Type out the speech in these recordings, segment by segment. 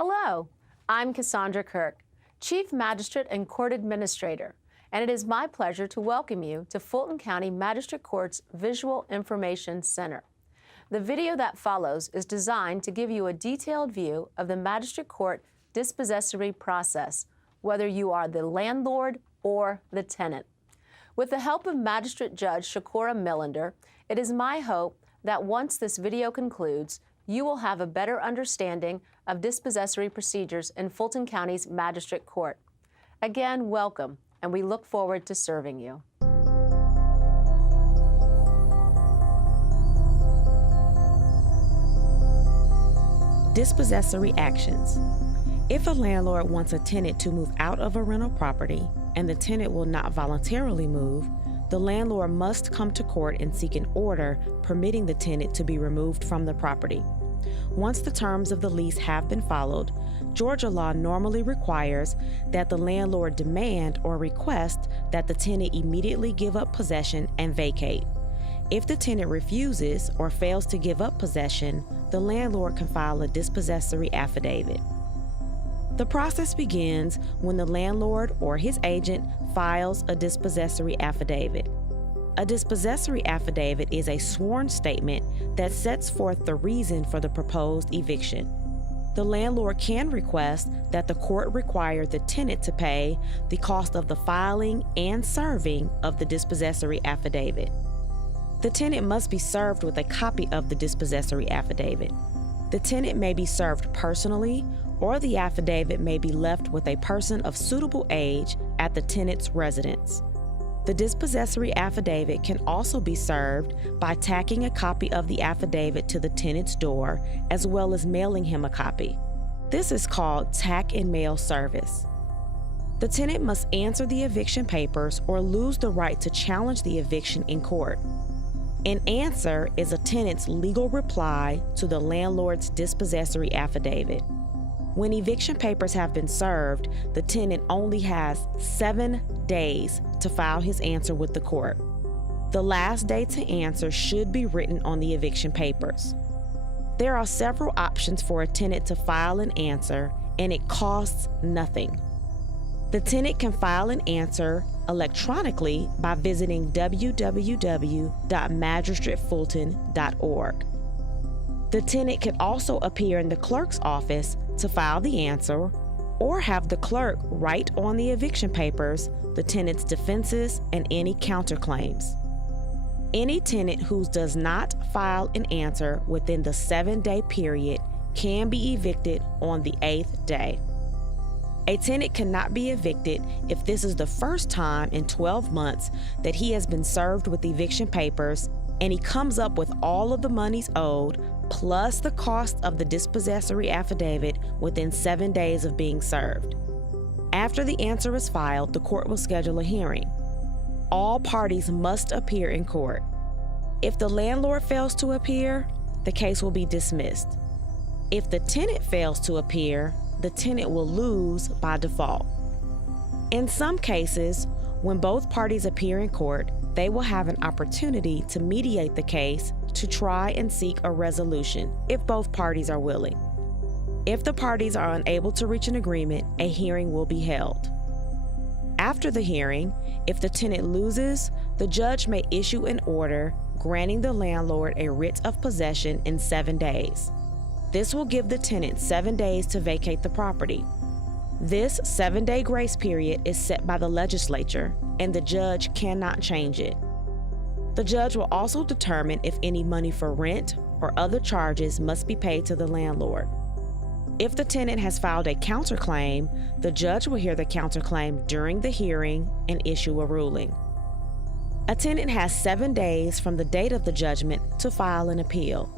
Hello, I'm Cassandra Kirk, Chief Magistrate and Court Administrator, and it is my pleasure to welcome you to Fulton County Magistrate Court's Visual Information Center. The video that follows is designed to give you a detailed view of the Magistrate Court dispossessory process, whether you are the landlord or the tenant. With the help of Magistrate Judge Shakura Millender, it is my hope that once this video concludes, you will have a better understanding of dispossessory procedures in Fulton County's Magistrate Court. Again, welcome, and we look forward to serving you. Dispossessory actions. If a landlord wants a tenant to move out of a rental property and the tenant will not voluntarily move, the landlord must come to court and seek an order permitting the tenant to be removed from the property. Once the terms of the lease have been followed, Georgia law normally requires that the landlord demand or request that the tenant immediately give up possession and vacate. If the tenant refuses or fails to give up possession, the landlord can file a dispossessory affidavit. The process begins when the landlord or his agent files a dispossessory affidavit. A dispossessory affidavit is a sworn statement that sets forth the reason for the proposed eviction. The landlord can request that the court require the tenant to pay the cost of the filing and serving of the dispossessory affidavit. The tenant must be served with a copy of the dispossessory affidavit. The tenant may be served personally, or the affidavit may be left with a person of suitable age at the tenant's residence. The dispossessory affidavit can also be served by tacking a copy of the affidavit to the tenant's door, as well as mailing him a copy. This is called tack and mail service. The tenant must answer the eviction papers or lose the right to challenge the eviction in court. An answer is a tenant's legal reply to the landlord's dispossessory affidavit. When eviction papers have been served, the tenant only has 7 days to file his answer with the court. The last day to answer should be written on the eviction papers. There are several options for a tenant to file an answer, and it costs nothing. The tenant can file an answer electronically by visiting www.magistratefulton.org. The tenant can also appear in the clerk's office to file the answer, or have the clerk write on the eviction papers the tenant's defenses and any counterclaims. Any tenant who does not file an answer within the 7-day period can be evicted on the 8th day. A tenant cannot be evicted if this is the first time in 12 months that he has been served with eviction papers and he comes up with all of the monies owed plus the cost of the dispossessory affidavit within 7 days of being served. After the answer is filed, the court will schedule a hearing. All parties must appear in court. If the landlord fails to appear, the case will be dismissed. If the tenant fails to appear, the tenant will lose by default. In some cases, when both parties appear in court, they will have an opportunity to mediate the case to try and seek a resolution if both parties are willing. If the parties are unable to reach an agreement, a hearing will be held. After the hearing, if the tenant loses, the judge may issue an order granting the landlord a writ of possession in 7 days. This will give the tenant 7 days to vacate the property. This 7-day grace period is set by the legislature, and the judge cannot change it. The judge will also determine if any money for rent or other charges must be paid to the landlord. If the tenant has filed a counterclaim, the judge will hear the counterclaim during the hearing and issue a ruling. A tenant has 7 days from the date of the judgment to file an appeal.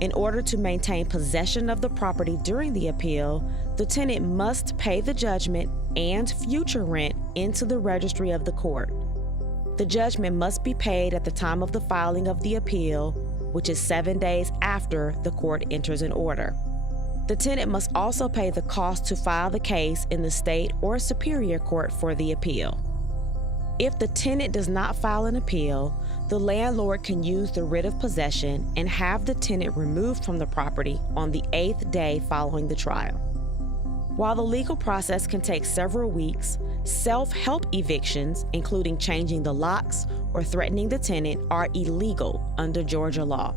In order to maintain possession of the property during the appeal, the tenant must pay the judgment and future rent into the registry of the court. The judgment must be paid at the time of the filing of the appeal, which is 7 days after the court enters an order. The tenant must also pay the cost to file the case in the state or superior court for the appeal. If the tenant does not file an appeal, the landlord can use the writ of possession and have the tenant removed from the property on the 8th day following the trial. While the legal process can take several weeks, self-help evictions, including changing the locks or threatening the tenant, are illegal under Georgia law.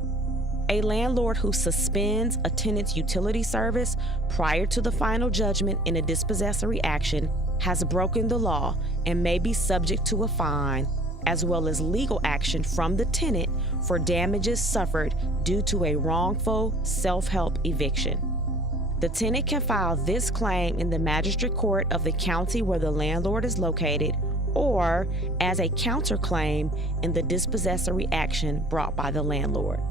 A landlord who suspends a tenant's utility service prior to the final judgment in a dispossessory action has broken the law and may be subject to a fine, as well as legal action from the tenant for damages suffered due to a wrongful self-help eviction. The tenant can file this claim in the magistrate court of the county where the landlord is located, or as a counterclaim in the dispossessory action brought by the landlord.